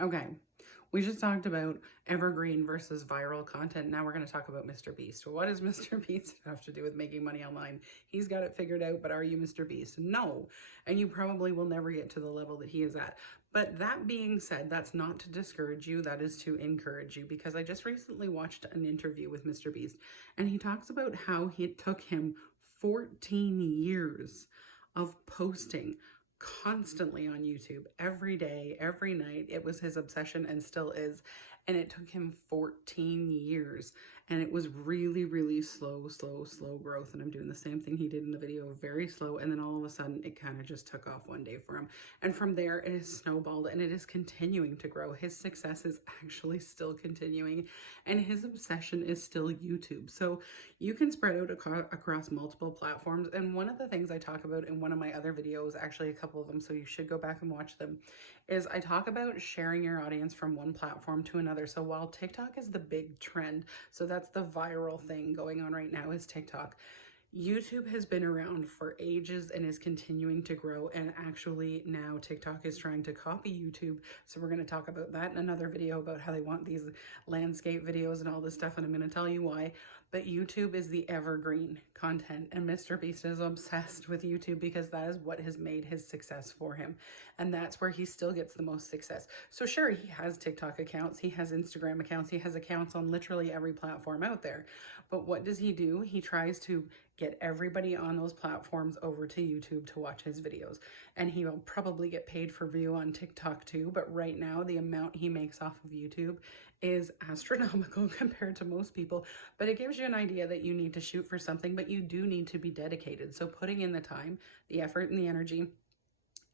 Okay, we just talked about evergreen versus viral content. Now we're going to talk about Mr. Beast. What does Mr. Beast have to do with making money online? He's got it figured out, but are you Mr. Beast? No. And you probably will never get to the level that he is at. But that being said, that's not to discourage you, that is to encourage you, because I just recently watched an interview with Mr. Beast, and he talks about how it took him 14 years of posting constantly on YouTube every day, every night. It was his obsession and still is. And it took him 14 years. And it was really, really slow growth. And I'm doing the same thing he did in the video, very slow. And then all of a sudden, it kind of just took off one day for him. And from there, it has snowballed and it is continuing to grow. His success is actually still continuing. And his obsession is still YouTube. So you can spread out across multiple platforms. And one of the things I talk about in one of my other videos, actually a couple of them, so you should go back and watch them, is I talk about sharing your audience from one platform to another. So while TikTok is the big trend, so that's the viral thing going on right now is TikTok. YouTube has been around for ages and is continuing to grow, and actually now TikTok is trying to copy YouTube. So we're going to talk about that in another video about how they want these landscape videos and all this stuff, and I'm going to tell you why. But YouTube is the evergreen content, and Mr. Beast is obsessed with YouTube because that is what has made his success for him, and that's where he still gets the most success. So sure, he has TikTok accounts, he has Instagram accounts, he has accounts on literally every platform out there, but what does he do? He tries to get everybody on those platforms over to YouTube to watch his videos. And he will probably get paid for view on TikTok too, but right now the amount he makes off of YouTube is astronomical compared to most people. But it gives you an idea that you need to shoot for something, but you do need to be dedicated. So putting in the time, the effort, and the energy,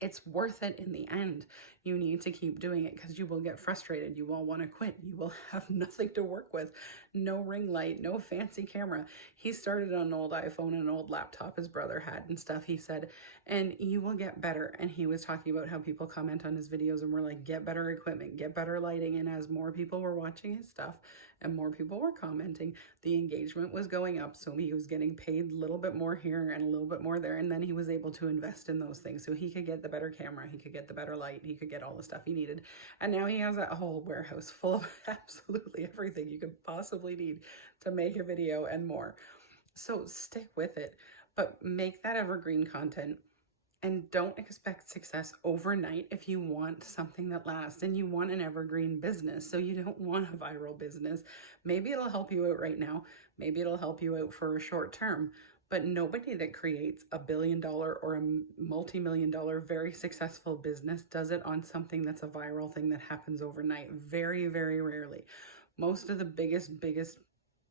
it's worth it in the end. You need to keep doing it because you will get frustrated. You will want to quit. You will have nothing to work with. No ring light, no fancy camera. He started on an old iPhone and an old laptop his brother had and stuff, he said, and you will get better. And he was talking about how people comment on his videos and were like, get better equipment, get better lighting. And as more people were watching his stuff and more people were commenting, the engagement was going up. So he was getting paid a little bit more here and a little bit more there. And then he was able to invest in those things. So he could get the better camera, he could get the better light, he could get all the stuff he needed. And now he has a whole warehouse full of absolutely everything you could possibly need to make a video and more. So stick with it, but make that evergreen content. And don't expect success overnight if you want something that lasts and you want an evergreen business. So you don't want a viral business. Maybe it'll help you out right now. Maybe it'll help you out for a short term. But nobody that creates $1 billion or a multi-million dollar very successful business does it on something that's a viral thing that happens overnight. Very, very rarely. Most of the biggest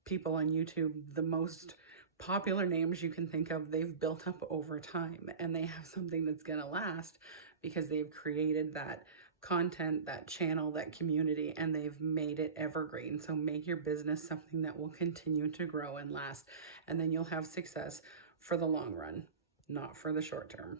people on YouTube, the most popular names you can think of, they've built up over time and they have something that's going to last because they've created that content, that channel, that community, and they've made it evergreen. So make your business something that will continue to grow and last, and then you'll have success for the long run, not for the short term.